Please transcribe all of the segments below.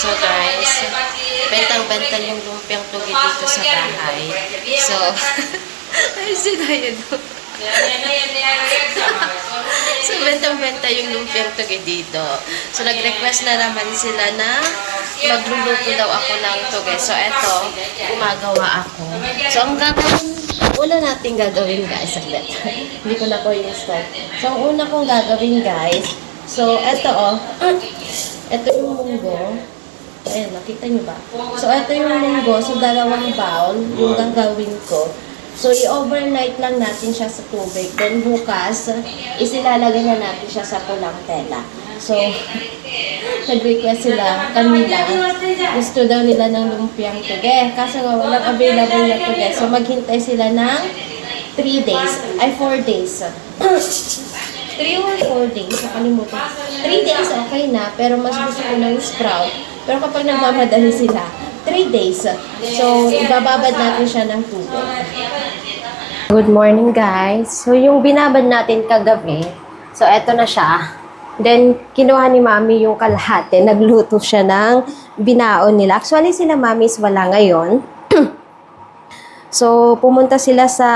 So guys, bentang-benta yung lumpiang tugi dito sa bahay. So, ay sinayan mo. So, bentang-benta yung lumpiang tugi dito. So, nag-request na naman sila na magluluto daw ako ng tugi. So, eto, gumagawa ako. So, ang gagawin, una natin gagawin guys, saglit. Hindi ko na po yung start. So, ang una kong gagawin guys, so, eto eto yung munggo. Ayan, nakita nyo ba? So, ito yung munggo. So, dalawang bowl yung gagawin ko. So, i-overnight lang natin siya sa tubig. Then, bukas, isilalagay na natin siya sa pulang tela. So, nag-request sila kanila. Gusto daw nila ng lumpiang tuge. Kaso nga, walang available na tuge. So, maghintay sila ng 3 days. Ay, 4 days. 3 or 4 days. Nakalimutan. 3 days, okay na. Pero mas gusto ko ng sprout. Pero kapag nagmamadali sila, 3 days. So, ibababad natin siya ng tubig. Good morning, guys. So, yung binabad natin kagabi, so, eto na siya. Then, kinuha ni Mami yung kalahati. Nagluto siya ng binaon nila. Actually, sila Mami is wala ngayon. So, pumunta sila sa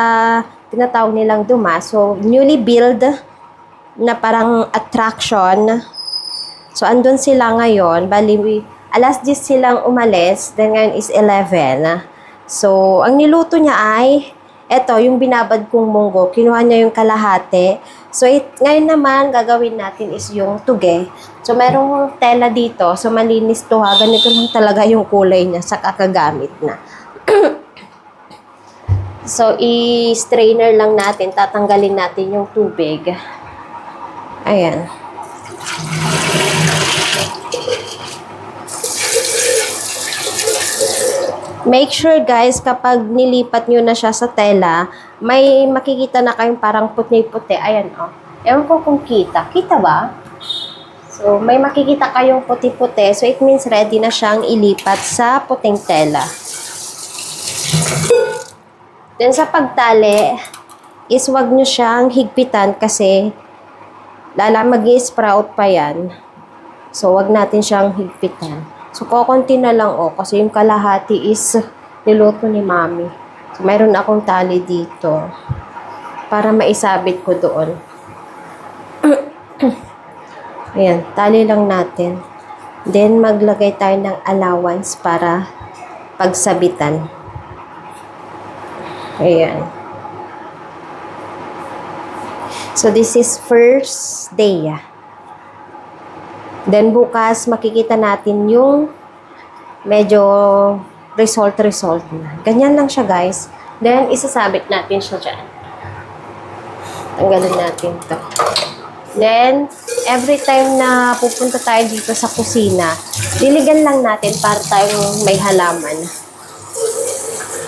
tinatawag nilang Duma. So, newly built na parang attraction. So, andun sila ngayon. Bali, alas 10 silang umalis. Then, ngayon is 11. So, ang niluto niya ay, eto, yung binabad kong munggo. Kinuha niya yung kalahati. So, ngayon naman, gagawin natin is yung tuge. So, merong tela dito. So, malinis to ha. Ganito lang talaga yung kulay niya sa kakagamit na. So, i-strainer lang natin. Tatanggalin natin yung tubig. Ayan. Make sure guys, kapag nilipat nyo na siya sa tela, may makikita na kayong parang puti-puti. Ayan o. Ewan ko kung kita. Kita ba? So, may makikita kayong puti-puti. So, it means ready na siyang ilipat sa puting tela. Then, sa pagtali, is wag nyo siyang higpitan kasi mag-i-sprout pa yan. So, wag natin siyang higpitan. So, kukunti na lang kasi yung kalahati is niluto ni Mami. So, mayroon akong tali dito para maisabit ko doon. Ayan, tali lang natin. Then, maglagay tayo ng allowance para pagsabitan. Ayan. So, this is first day. Then, bukas, makikita natin yung medyo result na. Ganyan lang siya, guys. Then, isasabit natin siya dyan. Tanggalin natin to. Then, every time na pupunta tayo dito sa kusina, diligan lang natin para tayong may halaman.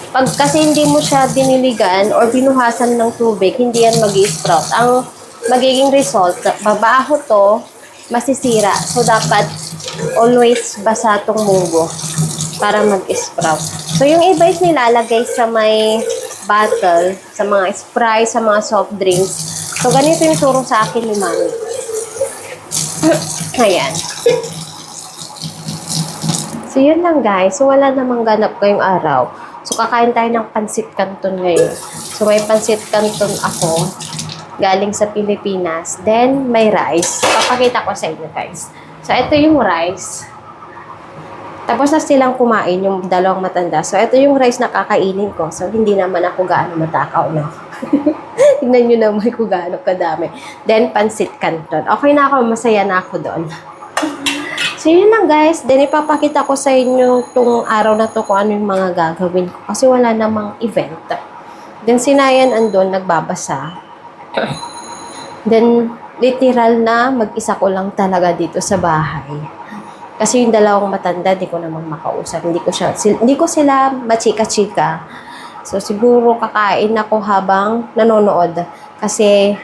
Pag kasi hindi mo siya diniligan or binuhasan ng tubig, hindi yan mag-i-sprout. Ang magiging result, babaho to, masisira. So, dapat always basa itong munggo para mag-sprout. So, yung iba is nilalagay sa may bottle, sa mga Sprite, sa mga soft drinks. So, ganito yung turo sa akin ni Mami. Ayan. So, yun lang guys. So, wala namang ganap ngayong araw. So, kakain tayo ng pansit canton ngayon. So, may pansit canton ako. Galing sa Pilipinas. Then, may rice. Papakita ko sa inyo, guys. So, ito yung rice. Tapos na silang kumain, yung dalawang matanda. So, ito yung rice na kakainin ko. So, hindi naman ako gaano matakaw, no? Tignan nyo naman kung gaano kadami. Then, pansit canton. Okay na ako, masaya na ako doon. So, yun lang, guys. Then, ipapakita ko sa inyo itong araw na to kung ano yung mga gagawin ko. Kasi wala namang event. Then, sinayan andun, nagbabasa. Then, literal na mag-isa ko lang talaga dito sa bahay. Kasi yung dalawang matanda, di ko naman makausap. Hindi ko sila machika-chika. So, siguro kakain ako habang nanonood. Kasi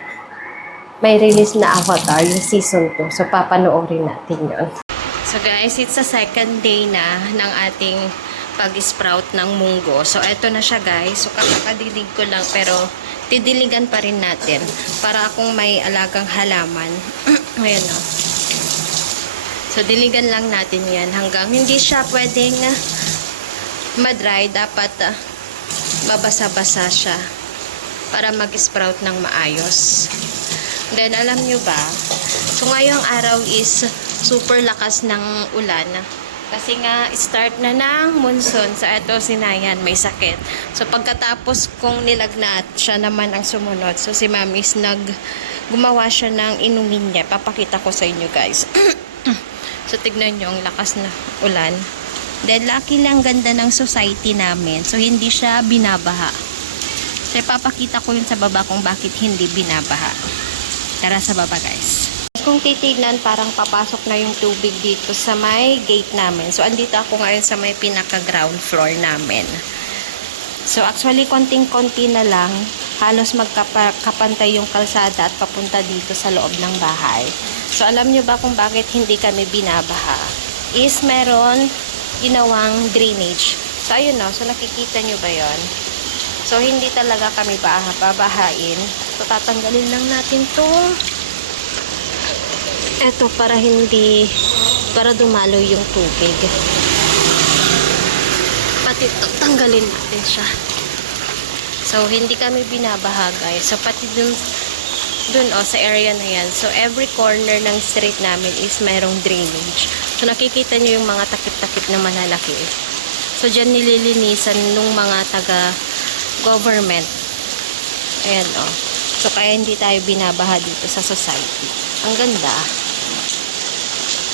may release na Avatar, yung season 2. So, papanoorin natin yun. So, guys, it's a second day na ng ating pag-sprout ng munggo. So, eto na siya, guys. So, kakadilig ko lang, pero didiligan pa rin natin para akong may alagang halaman. Ayan o. So, diligan lang natin yan hanggang hindi siya pwedeng madry. Dapat mabasa-basa siya para mag-sprout ng maayos. Then, alam nyo ba, so ngayong araw is super lakas ng ulan. Kasi nga, start na ng monsoon. So, eto si Nayan, may sakit. So, pagkatapos kong nilagnat, siya naman ang sumunod. So, si Mami is gumawa siya ng inumin niya. Papakita ko sa inyo, guys. So, tignan nyo, ang lakas na ulan. Then, lucky lang ganda ng society namin. So, hindi siya binabaha. So, ipapakita ko yun sa baba kung bakit hindi binabaha. Tara sa baba, guys. Kung titignan, parang papasok na yung tubig dito sa may gate namin. So, andito ako ngayon sa may pinaka-ground floor namin. So, actually, konting-konti na lang. Halos magkapantay yung kalsada at papunta dito sa loob ng bahay. So, alam nyo ba kung bakit hindi kami binabaha? Is meron ginawang drainage. So, ayun no. So, nakikita nyo ba yon? So, hindi talaga kami babahain. So, tatanggalin lang natin itong eto para dumalo yung tubig. Pati ito, tanggalin natin siya. So, hindi kami binabaha, guys. So, pati dun sa area na yan. So, every corner ng street namin is mayroong drainage. So, nakikita nyo yung mga takip-takip na malalaki. So, dyan nililinisan nung mga taga-government. Ayan, oh. So, kaya hindi tayo binabaha dito sa society. Ang ganda.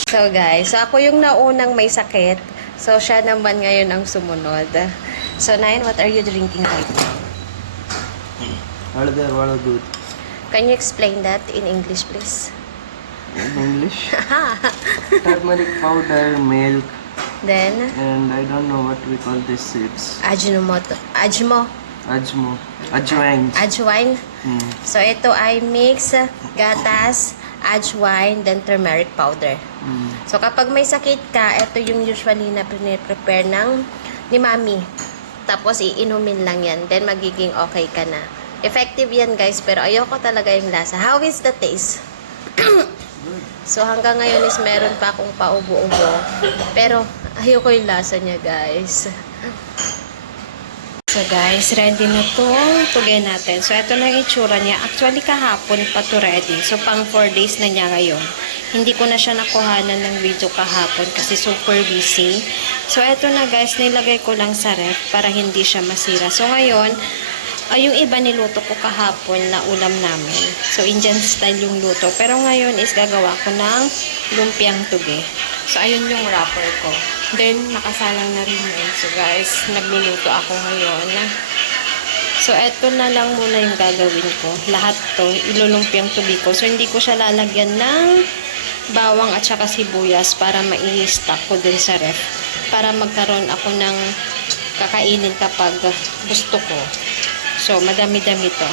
So, guys. So, ako yung naunang may sakit. So, siya naman ngayon ang sumunod. So, Nayan, what are you drinking right now? Water good. Can you explain that in English, please? In English? Turmeric powder, milk, Then, and I don't know what we call this seeds. Ajinomoto. Ajmo. Ajwain. Ajwain. So, ito ay mix, gatas, ajwain, then turmeric powder. So, kapag may sakit ka, ito yung usually na prepare ni Mami. Tapos, iinumin lang yan. Then, magiging okay ka na. Effective yan, guys. Pero, ayoko talaga yung lasa. How is the taste? So, hanggang ngayon is meron pa akong paubo-ubo. Pero, ayoko yung lasa niya, guys. So, guys, ready na itong tugay natin. So, ito na yung itsura niya. Actually, kahapon pa to ready. So, pang 4 days na niya ngayon. Hindi ko na siya nakuhanan ng video kahapon kasi super busy. So, ito na, guys. Nilagay ko lang sa ref para hindi siya masira. So, ngayon, yung iba niluto ko kahapon na ulam namin. So, Indian style yung luto. Pero ngayon is gagawa ko ng lumpiang tuge. So, ayun yung wrapper ko. Then, nakasalang na rin yun. So, guys, nagluluto ako ngayon. So, eto na lang muna yung gagawin ko. Lahat to, ilulumpiang tubi ko. So, hindi ko siya lalagyan ng bawang at saka sibuyas para mai-stock ko dun sa ref. Para magkaroon ako ng kakainin kapag gusto ko. So, madami-dami to.